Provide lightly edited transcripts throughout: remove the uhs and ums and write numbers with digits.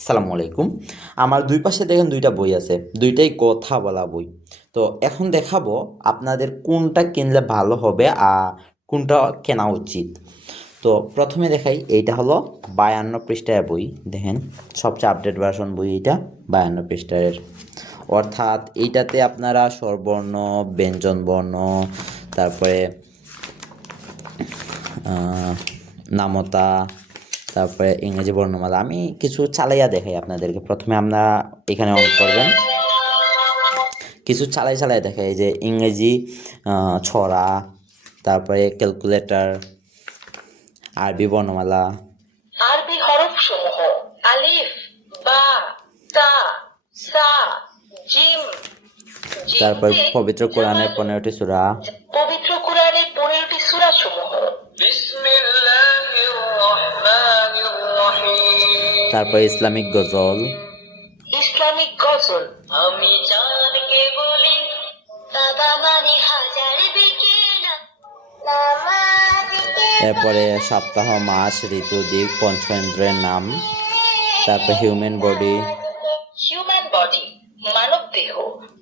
আসসালামু আলাইকুম। আমার দুই পাশে দেখেন দুইটা বই আছে, দুইটাই কথা বলা বই। তো এখন দেখাবো আপনাদের কোনটা কিনলে ভালো হবে আর কোনটা কেনা উচিত। তো প্রথমে দেখাই, এইটা হলো 52 পৃষ্ঠার বই। দেখেন, সবচেয়ে আপডেট ভার্সন বই এইটা, 52 পৃষ্ঠার। অর্থাৎ এইটাতে আপনারা স্বরবর্ণ, ব্যঞ্জনবর্ণ, তারপরে নামতা, তারপরে ইংরেজি বর্ণমালা। আমি কিছু চালাইয়া দেখাই আপনাদেরকে। প্রথমে আমরা এখানে অন করবেন, কিছু চালাই চালাই দেখাই। এই যে ইংরেজি ছড়া, তারপরে ক্যালকুলেটর, আরবি বর্ণমালা, আরবি হরফ সমূহ আলিফ, বা, তা, সা, জিম। তারপর জিমতে পবিত্র কোরআনের জামাল, 15টি সূরা, পবিত্র কোরআনের 15টি সূরা সমূহ। বিসমিল্লাহির রহমানির রহিম। তারপর ইসলামিক গজল, ইসলামিক গজল। আমি চাঁদকে বলি বাবা মানে হাজার বিকেনা নামাজকে এরপরে বলি সপ্তাহ, মাস, ঋতু, দিক, পঞ্চেন্দ্রের নাম, তারপর হিউম্যান বডি, হিউম্যান বডি মানব দেহ।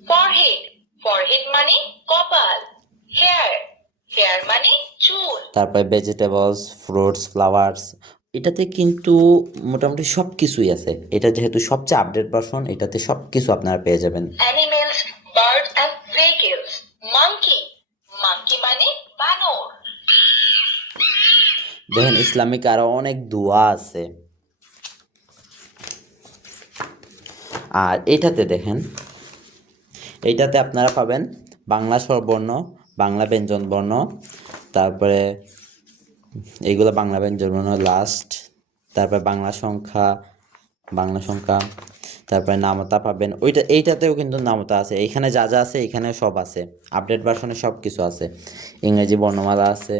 ফরহেড, ফরহেড মানে কপাল। হেয়ার, হেয়ার মানে চুল। তারপরে ভেজিটেবলস, ফ্রুটস, ফ্লাওয়ার্স। এটাতে কিন্তু মোটামুটি সব কিছুই আছে। এটা যেহেতু সবচেয়ে আপডেট ভার্সন, এটাতে সব কিছু আপনারা পেয়ে যাবেন। Animals, bird and vehicles. Monkey, monkey মানে বানর। দেখেন, ইসলামিক আরো অনেক দোয়া আছে। আর এইটাতে দেখেন, এইটাতে আপনারা পাবেন বাংলা স্বরবর্ণ, বাংলা ব্যঞ্জনবর্ণ, তারপরে এইগুলো বাংলা ব্যঞ্জনবর্ণ লাস্ট, তারপরে বাংলা সংখ্যা, তারপরে নামতা পাবেন। এইটাতেও কিন্তু নামতা আছে। এইখানে যা যা আছে এখানে সব আছে, আপডেট ভার্সনে সব কিছু আছে। ইংরেজি বর্ণমালা আছে।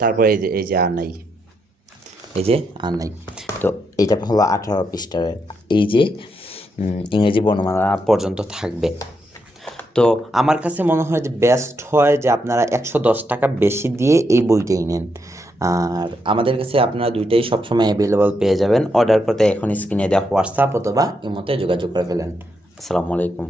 তারপরে এই যে আর নাই, এই যে আর নাই। তো এইটা হলো 18 পৃষ্ঠার। এই যে ইংরেজি বর্ণমালা পর্যন্ত থাকবে। তো আমার কাছে মনে হয় যে বেস্ট হয় যে আপনারা 110 টাকা বেশি দিয়ে এই বইটাই নেন। আর আমাদের কাছে আপনারা দুইটাই সবসময় অ্যাভেলেবল পেয়ে যাবেন। অর্ডার করতে এখন স্ক্রিনে দেওয়া হোয়াটসঅ্যাপ অথবা ইমোতে যোগাযোগ করে ফেলেন। আসসালামু আলাইকুম।